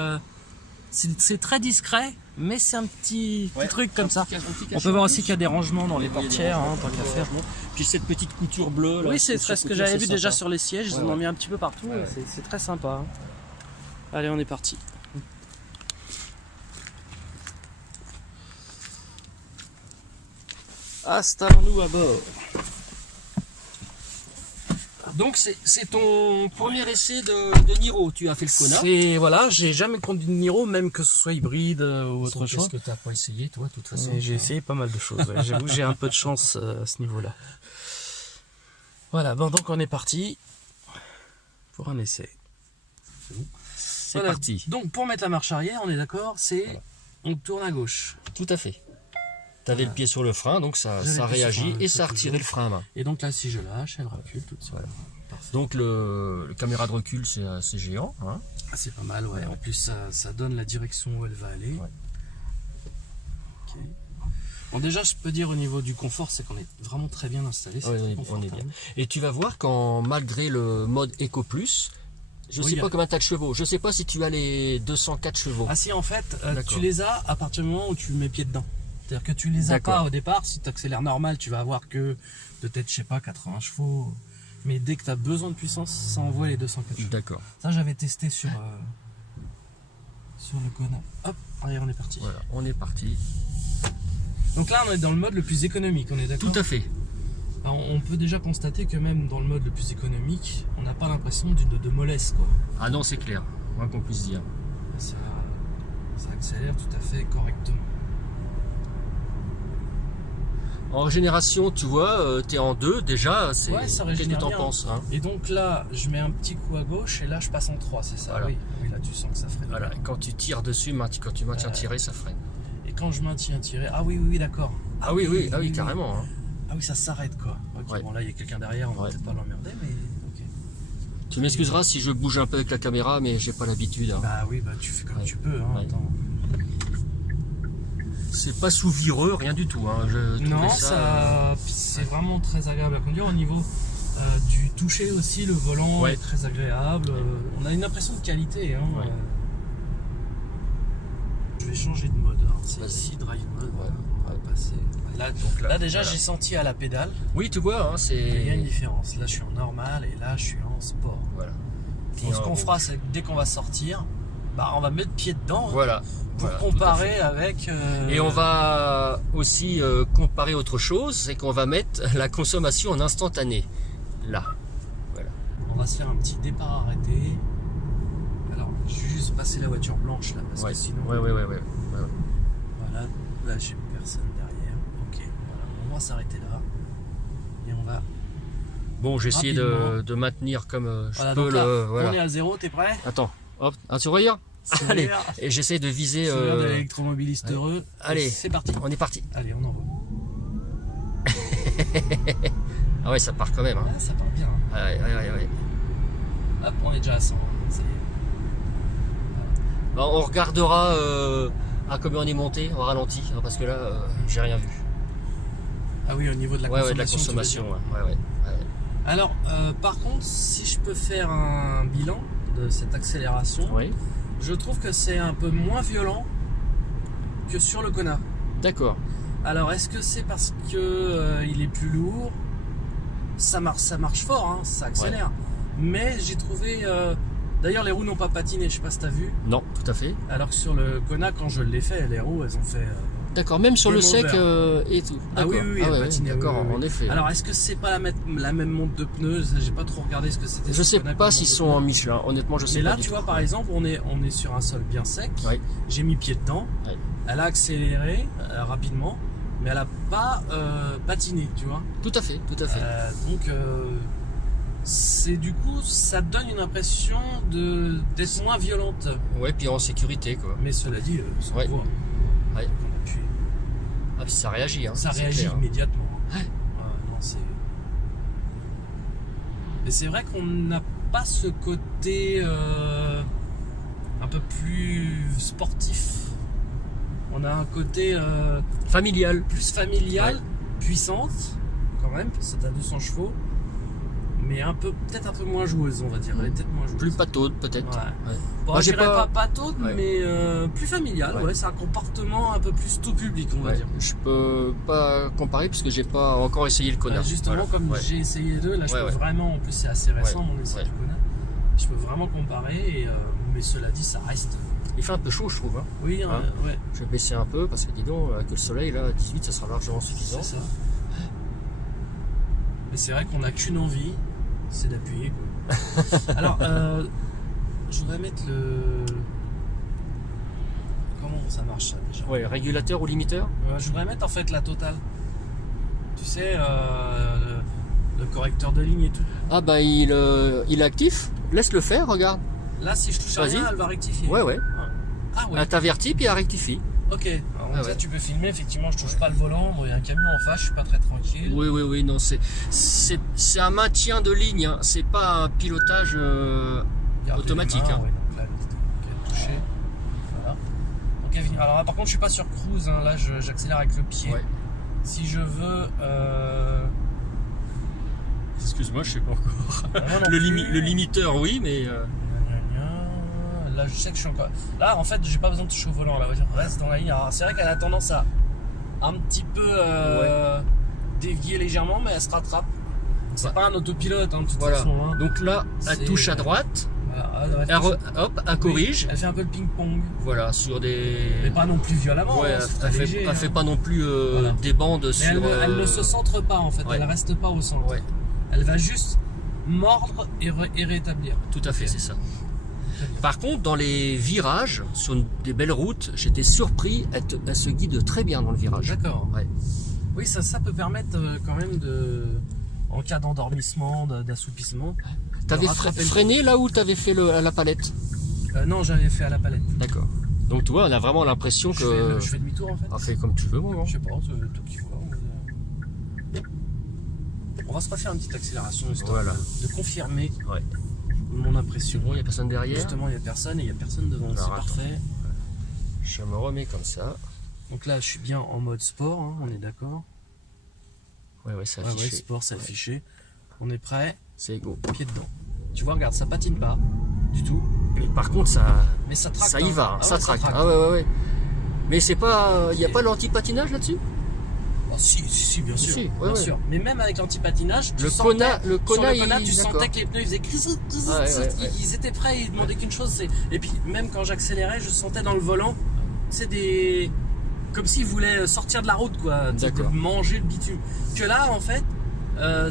C'est très discret, mais c'est un petit Ouais, truc comme ça. un petit On cachet peut voir en aussi plus. qu'il y a des rangements dans les Oui, il y a des portières, hein, rangements, tant qu'à faire. Puis cette petite couture bleue. Là, Oui, c'est sur ce que côté, j'avais c'est vu déjà sympa. sur les sièges, ils Ouais, en ont ouais. mis un petit peu partout, Ouais. c'est très sympa. Hein. Allez, on est parti. Installons-nous à bord. Donc c'est ton premier essai de Niro. Tu as fait le Kona. C'est voilà, j'ai jamais conduit de Niro, même que ce soit hybride ou autre chose. Qu'est-ce que tu n'as pas essayé, toi, de toute façon? Mais j'ai essayé pas mal de choses. Ouais. J'avoue, j'ai un peu de chance à ce niveau-là. Voilà, bon, donc on est parti pour un essai. C'est Voilà. parti. Donc pour mettre la marche arrière, on est d'accord, c'est Voilà. on tourne à gauche. Tout à fait. Tu avais le pied sur le frein, donc ça J'avais le pied sur le réagit frein, et ça ça a retiré toujours. le frein à main. Et donc là, si je lâche, elle recule toute seule. Voilà. Parfait. Donc le caméra de recul, c'est assez géant. Hein. Ah, c'est pas mal, ouais. En plus, ça donne la direction où elle va aller. Ouais. Ok. Bon, déjà, je peux dire au niveau du confort, c'est qu'on est vraiment très bien installé. C'est Ouais, très on est confortable. bien. Et tu vas voir quand, malgré le mode Eco Plus, je Oui, sais pas combien tu as de chevaux. Je sais pas si tu as les 204 chevaux. Ah si, en fait, D'accord. tu les as à partir du moment où tu mets pied dedans. C'est-à-dire que tu les as D'accord. pas au départ. Si tu accélères normal, tu vas avoir que peut-être, je sais pas, 80 chevaux. Mais dès que tu as besoin de puissance, ça envoie les 204 chevaux. D'accord. Ça, j'avais testé sur le Kona. Hop, allez, on est parti. Voilà, on est parti. Donc là, on est dans le mode le plus économique, on est d'accord? Tout à fait. Alors, on peut déjà constater que même dans le mode le plus économique, on n'a pas l'impression de mollesse, quoi. Ah non, c'est clair. Moins qu'on puisse dire. Ça accélère tout à fait correctement. En régénération, tu vois, tu es en 2 déjà. Ouais, ça Qu'est-ce que régénère tu en bien. penses, hein? Et donc là, je mets un petit coup à gauche et là, je passe en 3, c'est ça? Voilà. Oui. Oui, là, tu sens que ça freine. Voilà, et quand tu tires dessus, quand tu maintiens tiré, ça freine. Et quand je maintiens tiré, ah oui, d'accord. Ah oui, carrément. Hein. Ah oui, ça s'arrête, quoi. Ok, Ouais. bon, là, il y a quelqu'un derrière, on va Ouais. peut-être pas l'emmerder, mais ok. Tu m'excuseras si je bouge un peu avec la caméra, mais j'ai pas l'habitude. Hein. Bah oui, bah tu fais comme Ouais. tu peux, hein. Ouais. Attends. C'est pas sous vireux, rien du tout. Hein. Je trouvais Non, ça. puis c'est vraiment très agréable à conduire. Au niveau du toucher aussi, le volant Ouais. est très agréable. On a une impression de qualité. Hein. Ouais. Je vais changer de mode. Hein. C'est Vas-y. ici Drive Mode. Ouais. On va passer. Là, Donc là, déjà, voilà. j'ai senti à la pédale Oui, tu vois, hein, qu'il y a une c'est. différence. Là, je suis en normal et là, je suis en sport. Voilà. Donc, ce qu'on fera, c'est que dès qu'on va sortir, bah, on va mettre pied dedans hein, Voilà. pour Voilà, tout à comparer avec. Et on va aussi comparer autre chose, c'est qu'on va mettre la consommation en instantané. Là. Voilà. On va se faire un petit départ arrêté. Alors, je vais juste passer la voiture blanche là, parce Ouais. que sinon. Ouais. Voilà, là j'ai personne derrière. Ok, voilà, on va s'arrêter là. Et on va. Bon, j'ai essayé Rapidement. de maintenir comme je Voilà, peux donc là, le. Voilà. on est à 0, t'es prêt? Attends, hop, un sourire. Allez, et j'essaie de viser. De l'électromobiliste heureux. Allez, c'est parti. On est parti. Allez, on envoie. Ah ouais, ça part quand même. Hein. Ah, ça part bien. Ouais. Hop, on est déjà à 100. Ça y est. Bon, on regardera à combien on est monté en ralenti, hein, parce que là, j'ai rien vu. Ah oui, au niveau de la consommation. Ouais, de la consommation. Ouais. Alors, par contre, si je peux faire un bilan de cette accélération, Oui. je trouve que c'est un peu moins violent que sur le Kona. D'accord. Alors, est-ce que c'est parce que il est plus lourd? Ça marche fort, hein, ça accélère. Mais j'ai trouvé... D'ailleurs, les roues n'ont pas patiné, je sais pas si tu as vu. Non, tout à fait. Alors que sur le Kona, quand je l'ai fait, les roues, elles ont fait... D'accord, même sur le sec et tout. Ah oui, ouais, patiné. d'accord, oui. en effet. Alors, est-ce que c'est pas la même montre de pneus? J'ai pas trop regardé ce que c'était. Je sais pas s'ils sont en Michelin, honnêtement, je sais mais pas. là, tu vois, par exemple, on est sur un sol bien sec. Oui. J'ai mis pied dedans. Oui. Elle a accéléré rapidement, mais elle a pas patiné, tu vois. Tout à fait. Donc, c'est du coup, ça donne une impression d'être moins violente. Ouais, puis en sécurité, quoi. Mais cela dit, ça Ouais. voit. Ouais. On appuie. Ah, puis ça réagit, hein. Ça c'est réagit clair. immédiatement. Ouais. Non, c'est... Mais c'est vrai qu'on n'a pas ce côté un peu plus sportif. On a un côté Familial. plus familial, Ouais. puissante, quand même, c'est à 200 chevaux, mais peut-être un peu moins joueuse, on va dire. Elle est peut-être moins joueuse. Plus pataude, peut-être. Ouais. Ouais. Bon, Moi, je j'ai dirais pas- pas pataude, Ouais. mais plus familial. Ouais. Ouais, c'est un comportement un peu plus tout public, on va Ouais. dire. Je peux pas comparer puisque j'ai pas encore essayé le Kona. Justement, Voilà. comme Ouais. j'ai essayé deux, là je Ouais, peux ouais. vraiment, en plus c'est assez récent Ouais. mon essai Ouais. du Kona, je peux vraiment comparer, mais cela dit, ça reste. Il fait un peu chaud, je trouve. Hein. Oui, Hein. ouais, Je vais baisser un peu parce que dis donc, avec le soleil, là, à 18, ça sera largement suffisant. c'est ça. Mais c'est vrai qu'on n'a qu'une envie, c'est d'appuyer, quoi. Alors, je voudrais mettre le. Comment ça marche ça déjà? Ouais, régulateur ou limiteur? Je voudrais mettre en fait la totale. Tu sais, le correcteur de ligne et tout. Ah bah il est actif. Laisse le faire, regarde. Là, si je touche à Vas-y. rien, elle va rectifier. Ouais. Ah ouais. Elle t'avertit puis elle rectifie. Ok. Alors, Ah ça, ouais. tu peux filmer. Effectivement, je touche pas le volant. Bon, il y a un camion en face. Je suis pas très tranquille. Oui, non, c'est un maintien de ligne, hein. C'est pas un pilotage Garder automatique. les mains, Hein. ouais, donc là, ok, touché. Voilà. Donc, alors là, par contre, je suis pas sur cruise. Hein. Là, j'accélère avec le pied. Ouais. Si je veux. Excuse-moi, je sais pas encore. moi non plus. Le limiteur, oui, mais. Là, je sais que je suis encore. Là, en fait, j'ai pas besoin de toucher au volant. La voiture reste dans la ligne. Alors, c'est vrai qu'elle a tendance à un petit peu dévier légèrement, mais elle se rattrape. C'est Ouais. pas un autopilote, hein, de toute Voilà. façon. Hein. Donc là, elle C'est- touche à droite, Voilà, hop, elle corrige. Elle fait un peu le ping-pong. Voilà, sur des. Mais pas non plus violemment. Ouais, hein, c'est elle très fait, léger, elle hein. fait pas non plus Voilà. des bandes Mais sur. elle ne se centre pas en fait. ouais. Elle reste pas au centre. Ouais, Elle va juste mordre et rétablir. tout à fait, c'est ça. Par contre, dans les virages, sur des belles routes, j'étais surpris, elle se guide très bien dans le virage. D'accord. Ouais. Oui, ça peut permettre quand même en cas d'endormissement, d'assoupissement. T'avais rattraper le freiné là où t'avais fait la palette? Non, j'avais fait à la palette. D'accord. Donc tu vois, on a vraiment l'impression que. Je fais demi-tour en fait. Ah, fais comme tu veux, mon gars. Je sais pas, c'est toi qui vois. On va se refaire une petite accélération histoire Voilà. de confirmer Ouais. mon impression. Bon, il n'y a personne derrière. Justement, il n'y a personne et il n'y a personne devant. Alors, C'est attends. parfait. Je me remets comme ça. Donc là, je suis bien en mode sport, hein, on est d'accord. Ouais, c'est Ouais, affiché. sport, c'est affiché. On est prêt, C'est go. pied dedans. Tu vois, regarde, ça patine pas du tout. Mais par contre, ça, Mais ça traque. ça y va, hein, Ah ça ouais, traque. Ah ouais. Mais c'est pas, il n'y a pas l'anti-patinage là-dessus? Ah, si, bien sûr. Si, ouais, bien ouais. sûr. Mais même avec l'anti-patinage, Le Kona, sur le Kona, tu il- sentais d'accord. que les pneus ils faisaient crissou, crissou, Ah, ouais, ouais. ils étaient prêts, ils demandaient qu'une chose, et puis même quand j'accélérais, je sentais dans le volant, c'est des comme s'ils voulaient sortir de la route quoi, tu sais, de D'accord. manger le bitume. Que là en fait,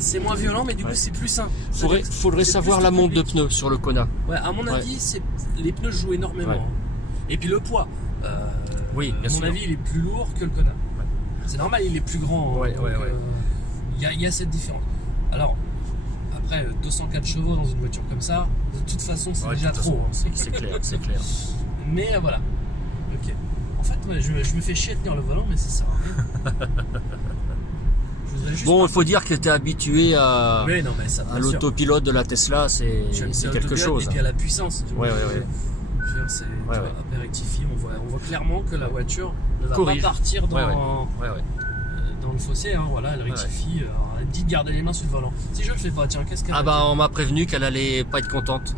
c'est moins violent, mais du coup Ouais. c'est plus sain. Faudrait C'est savoir plus la tout montre de public. pneus sur le Kona. Ouais, à mon Ouais. avis, les pneus jouent énormément. Ouais. Hein. Et puis le poids. Oui, bien à mon sûr. avis, il est plus lourd que le Kona. C'est normal, il est plus grand. Ouais, donc, ouais. il y a cette différence. Alors, après, 204 chevaux dans une voiture comme ça, de toute façon, c'est Ouais, déjà de toute façon, trop. C'est clair, c'est clair. Mais voilà. Ok. En fait, ouais, je me fais chier à tenir le volant, mais ça sert à rien. Je voudrais juste Bon, il faut dire que tu es habitué à, Oui, non, mais ça, à bien sûr. l'autopilote de la Tesla, c'est quelque chose. Et puis à la puissance. Ouais. Je veux dire, c'est Ouais. après rectifier, on voit clairement que la voiture ne va Corrige. pas partir dans, Ouais. dans le fossé. Hein, voilà, elle rectifie. Alors, elle dit de garder les mains sur le volant. Si je le fais pas, tiens, qu'est-ce qu'elle Ah va bah dire on m'a prévenu qu'elle allait pas être contente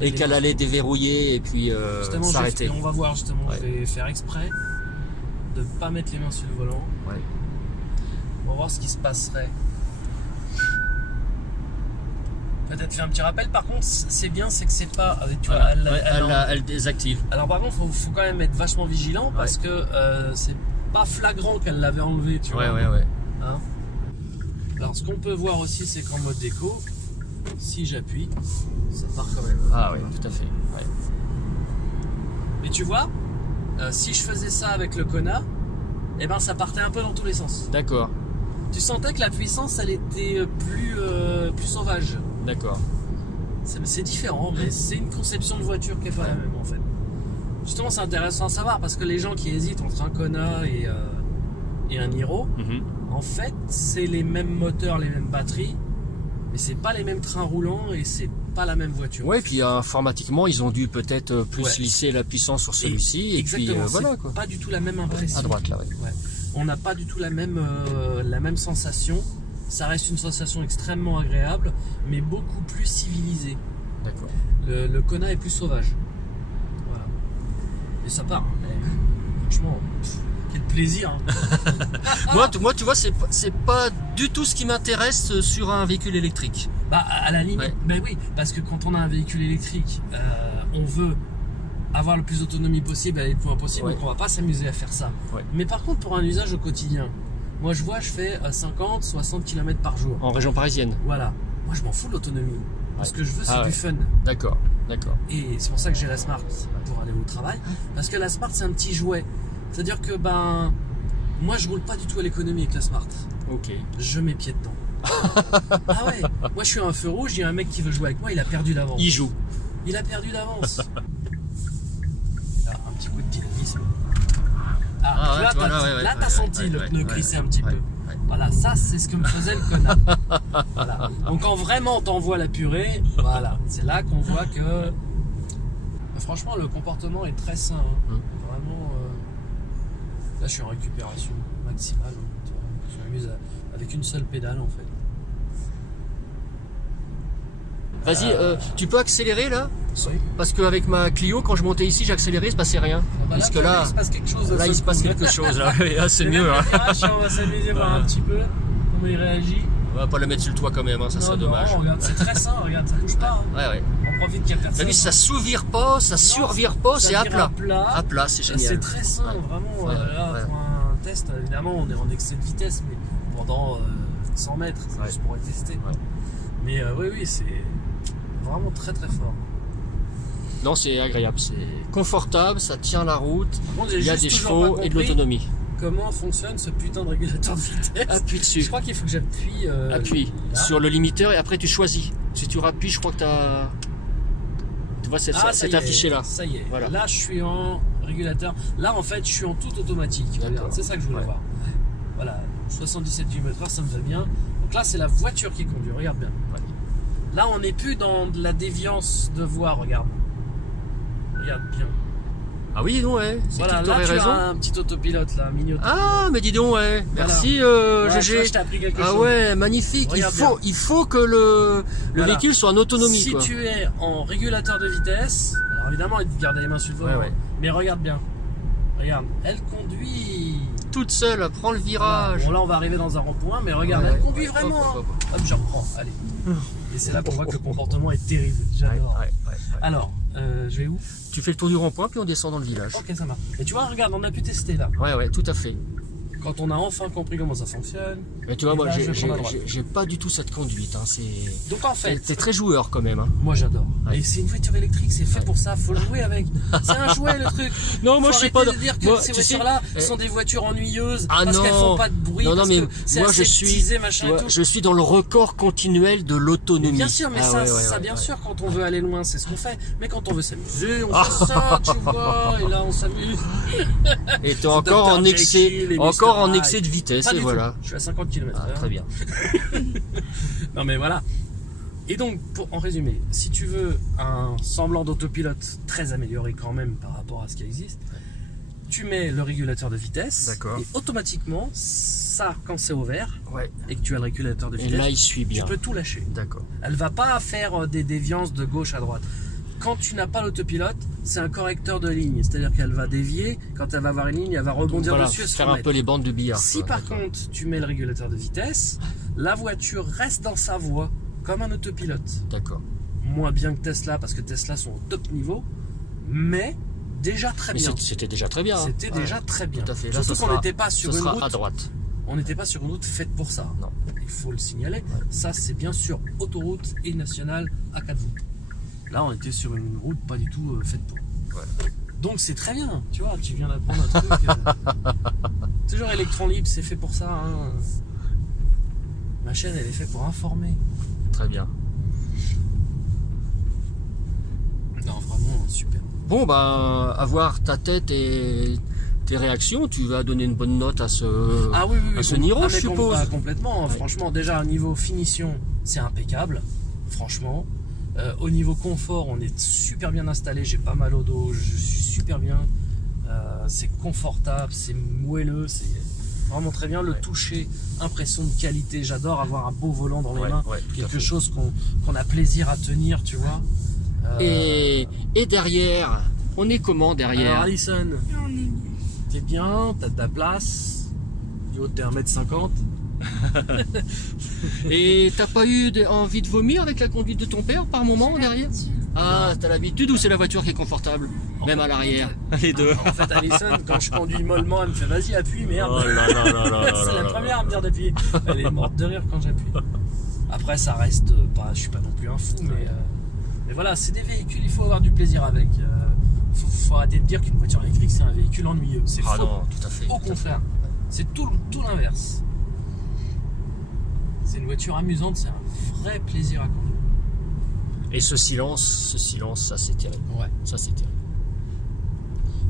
et qu'elle allait déverrouiller et puis Justement, s'arrêter. on va voir justement. Ouais. Je vais faire exprès de pas mettre les mains sur le volant. Ouais. On va voir ce qui se passerait. Peut-être faire un petit rappel. Par contre, c'est bien, c'est que c'est pas. Tu vois, Elle désactive. Alors par contre, faut quand même être vachement vigilant parce que c'est pas flagrant qu'elle l'avait enlevé, tu vois. Ouais. Hein. Alors ce qu'on peut voir aussi, c'est qu'en mode déco, si j'appuie, ça part quand même. Ah oui, tout à fait. Ouais. Mais tu vois, si je faisais ça avec le Kona, eh ben ça partait un peu dans tous les sens. D'accord, Tu sentais que la puissance, elle était plus sauvage. d'accord. C'est différent, mais c'est une conception de voiture qui est pas la même en fait. Justement, c'est intéressant à savoir parce que les gens qui hésitent entre un Kona et un Niro, en fait, c'est les mêmes moteurs, les mêmes batteries, mais c'est pas les mêmes trains roulants et c'est pas la même voiture. Ouais, puis informatiquement, ils ont dû peut-être plus Ouais. lisser la puissance sur celui-ci et puis Exactement, voilà c'est quoi. pas du tout la même impression. À droite là, ouais. Ouais. On n'a pas du tout la même sensation. Ça reste une sensation extrêmement agréable, mais beaucoup plus civilisée. D'accord. Le Kona est plus sauvage. Voilà. Et ça part. Franchement, quel plaisir. Hein. Moi, tu vois, c'est pas du tout ce qui m'intéresse sur un véhicule électrique. Bah, à la limite, Ouais. ben oui, parce que quand on a un véhicule électrique, on veut avoir le plus d'autonomie possible, aller le plus loin possible, Ouais. donc on va pas s'amuser à faire ça. Ouais. Mais par contre, pour un usage au quotidien, moi je fais 50, 60 km par jour. En région parisienne. Voilà. Moi je m'en fous de l'autonomie. Ce que je veux, c'est Ah du ouais. fun. D'accord. Et c'est pour ça que j'ai la Smart pour aller au travail. Parce que la Smart, c'est un petit jouet. C'est-à-dire que, moi je roule pas du tout à l'économie avec la Smart. Ok. Je mets pied dedans. Ah ouais. Moi je suis à un feu rouge, il y a un mec qui veut jouer avec moi, il a perdu d'avance. Il joue. Il a perdu d'avance. Là, un petit coup de dynamisme. Ah ouais, là, voilà, t'as senti le pneu crisser un petit peu. Voilà, ça c'est ce que me faisait le connard. Voilà. Donc quand vraiment t'envoies la purée, voilà, c'est là qu'on voit que franchement le comportement est très sain. Hein. Vraiment, là je suis en récupération maximale. Hein, tu vois. Je m'amuse avec une seule pédale en fait. Vas-y, tu peux accélérer là? Oui. Parce qu'avec ma Clio, quand je montais ici, j'accélérais, il se passait rien. Parce que là, il se passe quelque chose. là, il se passe quelque chose. Là, là c'est mieux. Hein. On va s'amuser voir un petit peu comment il réagit. On va pas le mettre sur le toit quand même, hein, ça serait dommage. Non, regarde, c'est très sain, regarde, ça bouge pas. Hein. Ouais. On profite qu'il y a personne. T'as vu, ça sous-vire pas, ça survire pas, c'est à plat. À plat, c'est génial. C'est très sain, vraiment. Là, pour un test, évidemment, on est en excès de vitesse, mais pendant 100 mètres, c'est juste pour être testé. Ouais. Mais oui, c'est vraiment très très fort. Non, c'est agréable, c'est confortable, ça tient la route, Par contre, il y a des chevaux et de l'autonomie. Comment fonctionne ce putain de régulateur de vitesse? Appuie dessus. Je crois qu'il faut que j'appuie. Appuie là. sur le limiteur et après tu choisis. Si tu rappuies, je crois que t'as. Tu vois, c'est affiché là. Ça y est. Voilà. Là, je suis en régulateur. Là, en fait, je suis en tout automatique. Regarde, c'est ça que je voulais voir. Voilà, 77 km/h, ça me va bien. Donc là, c'est la voiture qui conduit. Regarde bien. Là, on n'est plus dans de la déviance de voie. Regarde. Regarde bien. Ah oui, non, ouais. C'est Voilà, qui là, t'aurais tu raison. as un petit autopilote, là, mini autopilote. Ah, mais dis donc, ouais. Merci, Ouais, tu GG. vois, je t'ai appris quelque chose. Ah ouais, magnifique. Regarde Il faut que le Voilà. véhicule soit en autonomie. Si quoi. tu es en régulateur de vitesse, alors évidemment, il te garde les mains sur le volant, Ouais. mais regarde bien. Regarde, elle conduit. Toute seule, prends le Voilà. virage. Bon, là, on va arriver dans un rond-point, mais regarde, elle conduit vraiment. Hop. Hop, je reprends, allez. Et c'est là qu'on voit que le comportement est terrible. J'adore. Ouais. Alors, je vais où? Tu fais le tour du rond-point, puis on descend dans le village. Ok, ça marche. Et tu vois, regarde, on a pu tester là. Ouais, tout à fait. quand on a enfin compris comment ça fonctionne. Mais tu vois, moi, là, je vais prendre à droite. j'ai pas du tout cette conduite. Hein. Donc en fait, T'es très joueur quand même. Hein. moi j'adore. Ouais. Et c'est une voiture électrique, c'est fait pour ça, faut jouer avec. C'est un jouet le truc. Non, moi Faut je sais pas. arrêter de dire que Moi, ces tu sais, voitures-là sont des voitures ennuyeuses Ah parce non. qu'elles font pas de bruit. Non, parce mais que c'est moi je aseptisé, suis, machin tu vois, et tout. je suis dans le record continuel de Mais l'autonomie. bien sûr, mais ça bien sûr, quand on veut aller loin, c'est ce qu'on fait. Mais quand on veut s'amuser, on fait ça, tu vois, et là on s'amuse. Et t'es encore en Dr. excès, Jekyll et encore Mr. en Hyde. excès de vitesse, Pas et du voilà. tout. Je suis à 50 km/h. Ah, très bien. Non mais voilà. Et donc, en résumé, si tu veux un semblant d'autopilote très amélioré quand même par rapport à ce qui existe, tu mets le régulateur de vitesse. D'accord. Et automatiquement, ça, quand c'est au vert Ouais. et que tu as le régulateur de Et vitesse, là, il suit tu bien. peux tout lâcher. D'accord. Elle va pas faire des déviances de gauche à droite. Quand tu n'as pas l'autopilote, c'est un correcteur de ligne, c'est-à-dire qu'elle va dévier, quand elle va avoir une ligne, elle va rebondir Voilà, dessus et se faire un remettre. peu les bandes de billard. Si quoi. par D'accord. contre tu mets le régulateur de vitesse, la voiture reste dans sa voie comme un autopilote. D'accord. Moins bien que Tesla parce que Tesla sont au top niveau, mais déjà très Mais bien. c'était déjà très bien. hein. C'était Ouais. déjà très bien. Tout à fait. Là, Surtout ce qu'on sera- n'était pas sur Ce une sera route. à droite. On n'était pas sur une route faite pour ça. Non. Il faut le signaler. Ça c'est bien sûr autoroute et nationale à 4 voies. Là on était sur une route pas du tout faite pour. Voilà. Donc c'est très bien, tu vois, tu viens d'apprendre un truc. Toujours Electron Libre, c'est fait pour ça. Hein. Ma chaîne, elle est faite pour informer. Très bien. Non, vraiment, super. Bon, bah, avoir ta tête et tes réactions, tu vas donner une bonne note à ce, Ah oui, oui, oui. à ce Niro, mais je suppose. complètement. Ouais. Franchement, déjà, au niveau finition, c'est impeccable. Franchement. Au niveau confort, on est super bien installé. J'ai pas mal au dos. Je suis super bien. C'est confortable, c'est moelleux, c'est vraiment très bien. Le Ouais. toucher, impression de qualité. J'adore avoir un beau volant dans les Ouais, mains. ouais, tout à Quelque fait. chose qu'on a plaisir à tenir, tu vois. Et derrière, on est comment Alors, derrière? Alison, On est bien. t'es bien, t'as ta place. Du haut, t'es 1m50. Et t'as pas eu envie de vomir avec la conduite de ton père par moment derrière? Ah, t'as l'habitude ou c'est la voiture qui est confortable? Même à l'arrière? Les deux. En fait, Alison, quand je conduis mollement, elle me fait vas-y, appuie, merde. Oh là là là là là C'est la là première là. à me dire d'appuyer. Elle est morte de rire quand j'appuie. Après, ça reste pas. Je suis pas non plus un fou, mais voilà, c'est des véhicules, il faut avoir du plaisir avec. Faut arrêter de dire qu'une voiture électrique c'est un véhicule ennuyeux. C'est Ah faux. non, tout à fait. Au tout à fait. contraire, c'est tout l'inverse. C'est une voiture amusante, c'est un vrai plaisir à conduire. Et ce silence, ça c'est terrible. Ouais. Ça c'est terrible.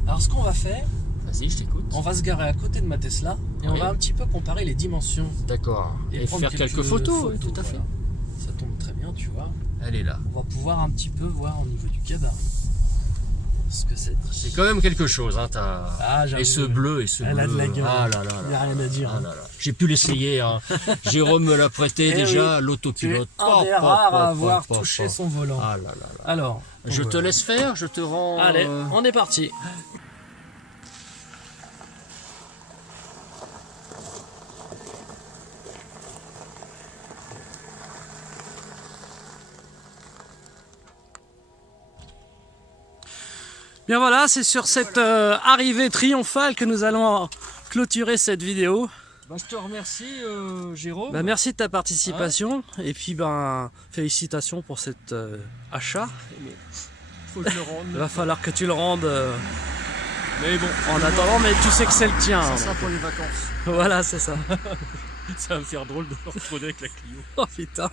Alors, ce qu'on va faire, Vas-y, je t'écoute. on va se garer à côté de ma Tesla et on Oui. va un petit peu comparer les dimensions. D'accord. Et prendre faire quelques photos, oui, tout à fait. voilà. Ça tombe très bien, tu vois. Elle est là. On va pouvoir un petit peu voir au niveau du gabarit ce que c'est. C'est quand même quelque chose, hein, Ah, j'avoue. et ce bleu, et ce Elle bleu. a de la gueule. Ah là là Il y a là rien à dire, Ah hein. là là. J'ai pu l'essayer, hein. Jérôme me l'a prêté Eh déjà, oui. Tu es l'autopilote. un des rares à avoir touché son volant. Ah là là là. Alors, Je te laisse faire, je te rends... Allez, on est parti. Bien voilà, c'est sur cette arrivée triomphale que nous allons clôturer cette vidéo. Bah, je te remercie, Jérôme. Bah, merci de ta participation et puis ben félicitations pour cet achat. Mais faut que je le rende. Il va falloir que tu le rendes Mais bon, en attendant, mais tu sais que c'est le tien. ça hein. sera pour les vacances. Voilà, c'est ça. Ça va me faire drôle de me retrouver avec la Clio. Oh putain.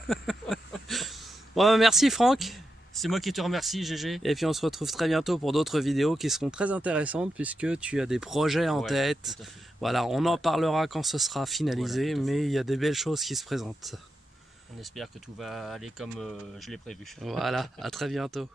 Bon, merci Franck. C'est moi qui te remercie, GG. Et puis on se retrouve très bientôt pour d'autres vidéos qui seront très intéressantes puisque tu as des projets en Ouais, tête. tout à fait. Voilà, on en parlera quand ce sera finalisé, Voilà, tout à fait. mais il y a des belles choses qui se présentent. On espère que tout va aller comme je l'ai prévu. Voilà, à très bientôt.